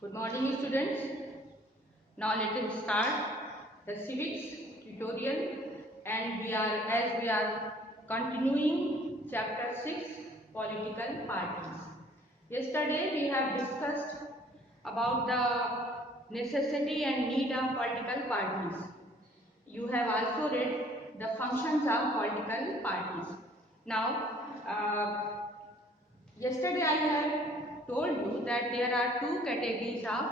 Good morning, students. Now let us start the civics tutorial, and we are continuing chapter 6, political parties. Yesterday we have discussed about the necessity and need of political parties. You have also read the functions of political parties. Now, yesterday I have told you that there are two categories of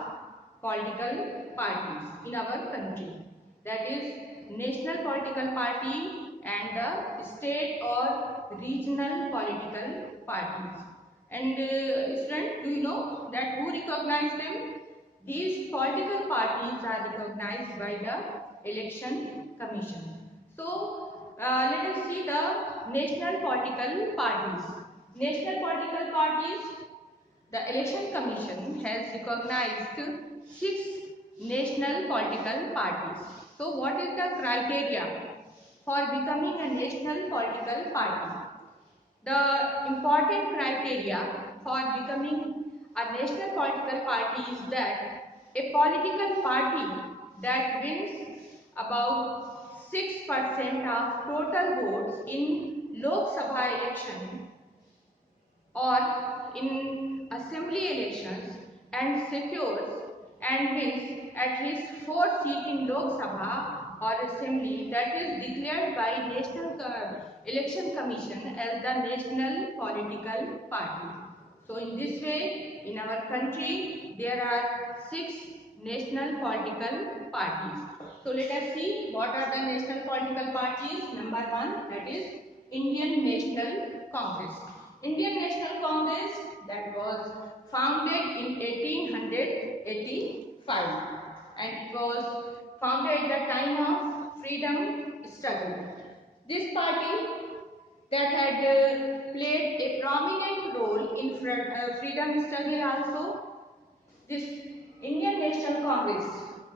political parties in our country. That is national political party and the state or regional political parties. And students, do you know that who recognize them? These political parties are recognized by the Election Commission. So, let us see the national political parties. National political parties, the Election Commission has recognized 6 national political parties. So, what is the criteria for becoming a national political party? The important criteria for becoming a national political party is that a political party that wins about 6% of total votes in Lok Sabha election or in assembly elections and secures and wins at least 4 seats in Lok Sabha or assembly, that is declared by National Election Commission as the national political party. So in this way, in our country there are 6 national political parties. So let us see what are the national political parties. Number 1, that is Indian National Congress. Indian National Congress, that was founded in 1885 and it was founded at the time of freedom struggle. This party that had played a prominent role in freedom struggle also. This Indian National Congress,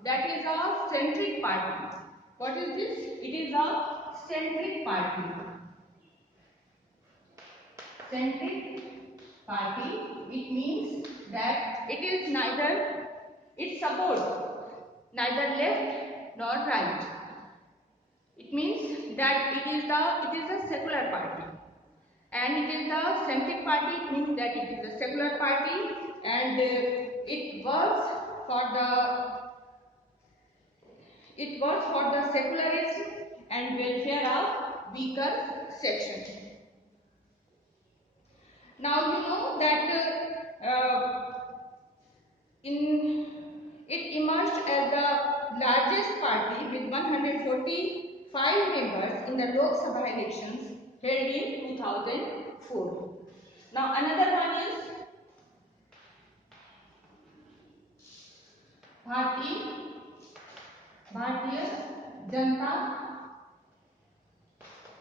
that is a centric party. What is this? It is a centric party. Centric party, it means that it is neither, it supports neither left nor right. It means that it is a secular party, and it is the centric party. It means that it is a secular party and it works for the secularism and welfare of weaker sections. Now you know that it emerged as the largest party with 145 members in the Lok Sabha elections held in 2004. Now another one is Bharatiya Janata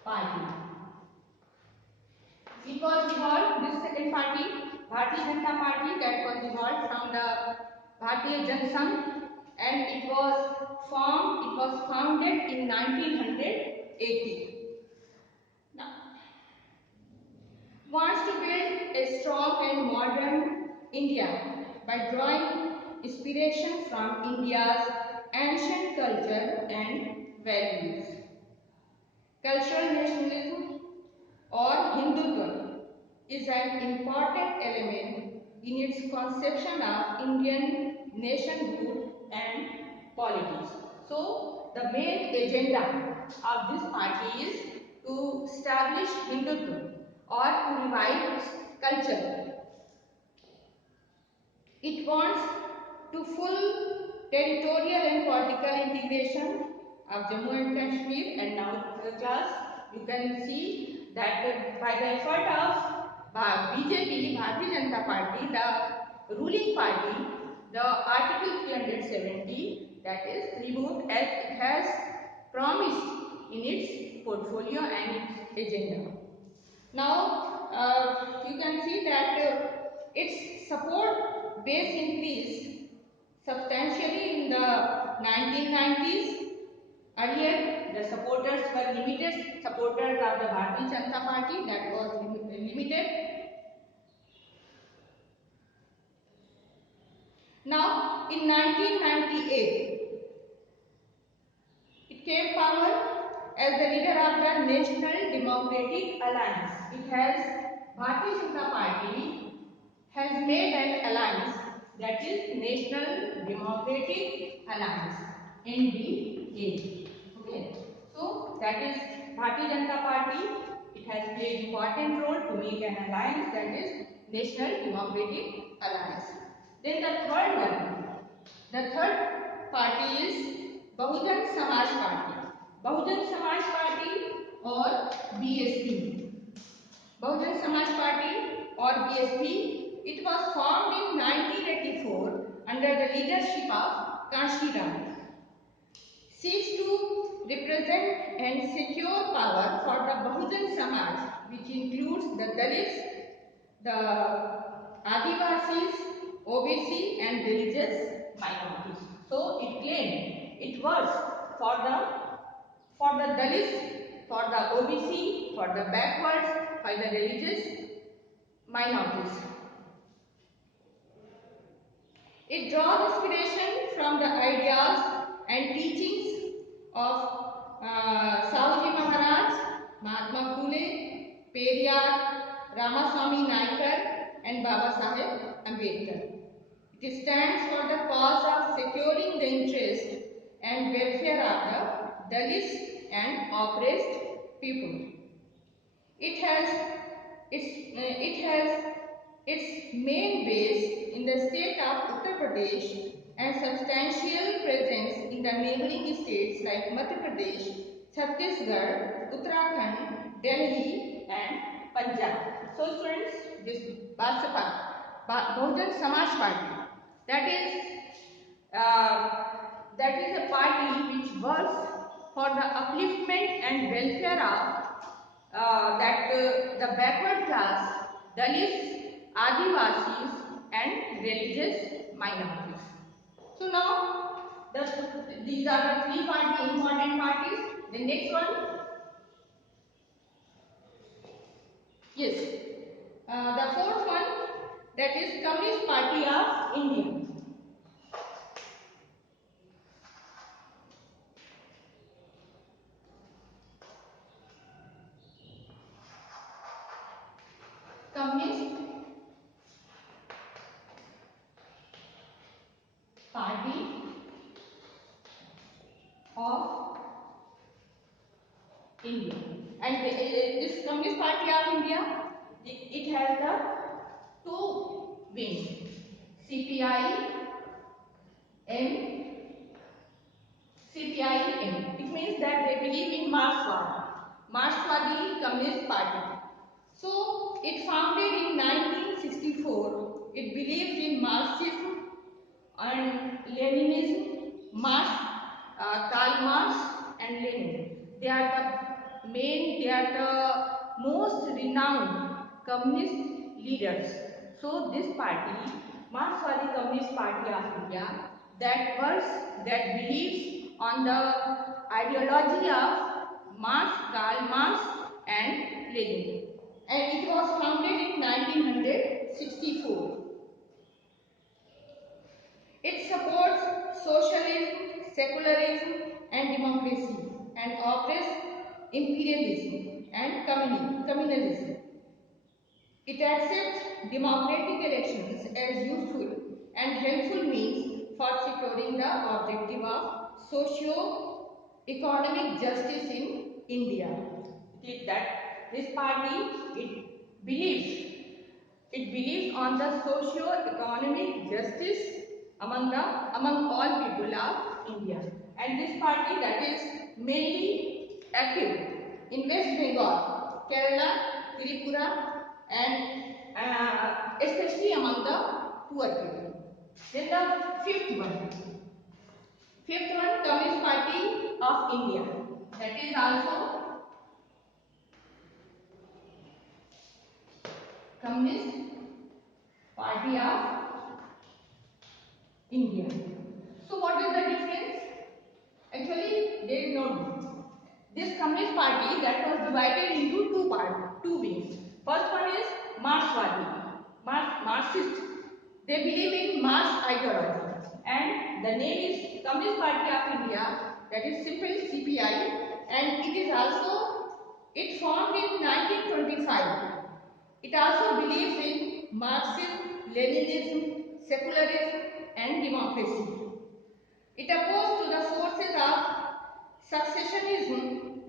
Party. It was evolved, this second party, Bharatiya Janata Party, that was evolved from the Bharatiya Jansangh, and it was founded in 1980. Now, wants to build a strong and modern India by drawing inspiration from India's ancient culture and values. Cultural nationalism or Hindutva is an important element in its conception of Indian nationhood and politics. So, the main agenda of this party is to establish Hindutva or to revive its culture. It wants to full territorial and political integration of Jammu and Kashmir, and now class you can see that by the effort of BJP, Bharatiya Janata Party, the ruling party, the Article 370, that is removed as it has promised in its portfolio and its agenda. Now you can see that its support base increased substantially in the 1990s. Earlier, the supporters were limited, supporters of the Bharatiya Janata Party, that was limited. Now in 1998 it came power as the leader of the National Democratic Alliance. It has Bharatiya Janata Party has made an alliance, that is National Democratic Alliance, NDA. Okay, so that is Bharatiya Janata Party. It has played important role to make an alliance, that is National Democratic Alliance. Then the third party is Bahujan Samaj Party. Bahujan Samaj Party or BSP. Bahujan Samaj Party or BSP. It was formed in 1984 under the leadership of Kanshi Ram. Seeks to represent and secure power for the Bahujan Samaj, which includes the Dalits, the Adivasis, OBC and religious minorities. So it claimed it was for the Dalits, for the OBC, for the backwards, for the religious minorities. It draws inspiration from the ideas and teachings of Savji Maharaj, Mahatma Phule, Periyar, Ramaswamy Naikar and Baba Saheb Ambedkar. It stands for the cause of securing the interest and welfare of the Dalits and oppressed people. It has its main base in the state of Uttar Pradesh and substantial presence in the neighboring states like Madhya Pradesh, Chhattisgarh, Uttarakhand, Delhi and Punjab. So students, this BASPA, Bahujan Samaj Party, that is a party which works for the upliftment and welfare of the backward class, Dalits, Adivasis and religious minorities. So now these are the three important parties. The next one, yes, the fourth one, that is Communist Party of India. Communist Party of India. And this Communist Party of India, it has the two wings, CPI and CPI-M. It means that they believe in Marxwadi Communist Party. So it founded in 1964. It believes in Marxism and Leninism, Karl Marx and Lenin. They are the most renowned communist leaders. So this party, Marxwadi Communist Party of India, that believes on the ideology of Karl Marx and Lenin. And it was founded in 1964. It supports socialism, secularism and democracy and oppresses imperialism and communalism. It accepts democratic elections as useful and helpful means for securing the objective of socio-economic justice in India. This party, it believes on the socio-economic justice among all people of India. And this party that is mainly active in West Bengal, Kerala, Tripura and especially among the poor people. Then the fifth one, Communist Party of India. That is also Communist Party of India. So what is the difference? Actually, there is no difference. This Communist Party that was divided into two wings. First one is Marxist. They believe in in Marx ideology, and the name is Communist Party of India, that is simple CPI, and it is also it formed in 1925. It also believes in Marxism, Leninism, secularism and democracy. It opposed to the forces of successionism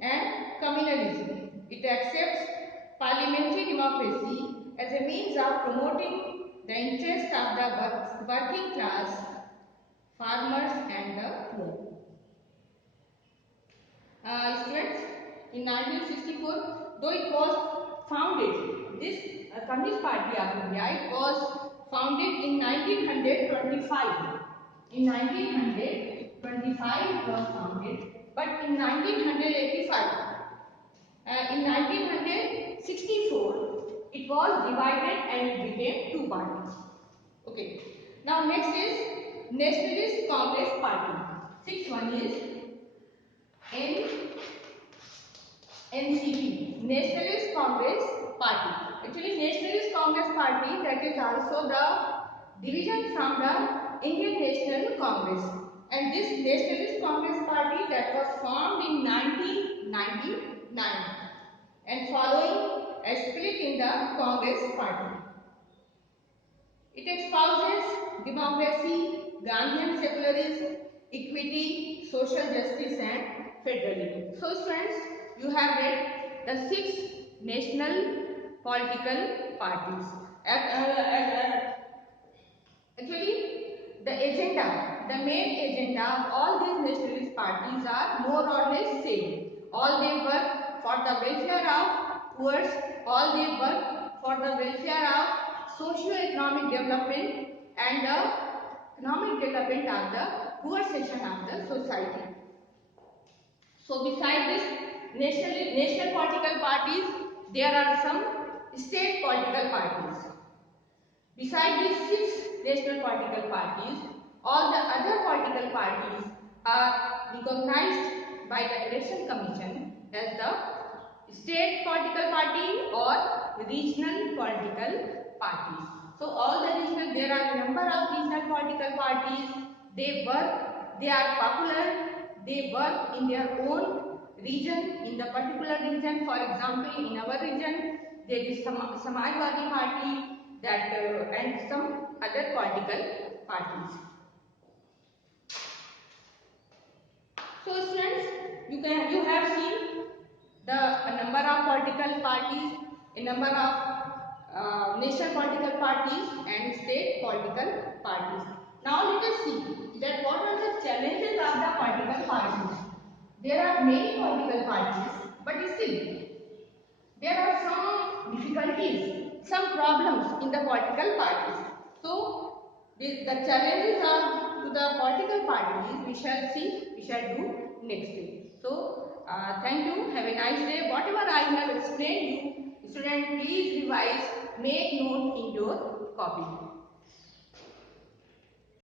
and communalism. It accepts parliamentary democracy as a means of promoting the interest of the working class, farmers and the poor. Students, in 1964, though it was founded, this Communist Party of India, it was founded in 1925. In 1925 it was founded, but in 1985, in 1964 it was divided and it became two parties. Okay. Now next is Nationalist Congress Party. Sixth one is NCP, Nationalist Congress Party. Actually, Nationalist Congress Party, that is also the division from the Indian National Congress. And this Nationalist Congress Party that was formed in 1999 and following a split in the Congress Party. It espouses democracy, Gandhian secularism, equity, social justice and federalism. So students, you have read the 6 national political parties. Actually, the agenda, the main agenda of all these nationalist parties are more or less same. All they work for the welfare of poor, all they work for the welfare of socio-economic development and the economic development of the poor section of the society. So beside this national political parties, there are some state political parties. Beside these 6 national political parties, all the other political parties are recognized by the Election Commission as the state political party or regional political parties. So all the regional, there are a number of regional political parties. They work, they are popular, they work in their own region, in the particular region. For example, in our region, there is Samajwadi Party, that and some other political parties. So students, you have seen the number of political parties, a number of national political parties and state political parties. Now let us see that what are the challenges of the political parties. There are many political parties, but still there are some difficulties, some problems in the political parties. So the challenges are to the political parties we shall see, we shall do next week. So thank you, have a nice day. Whatever I have explained you, student, please revise, make note in your copy.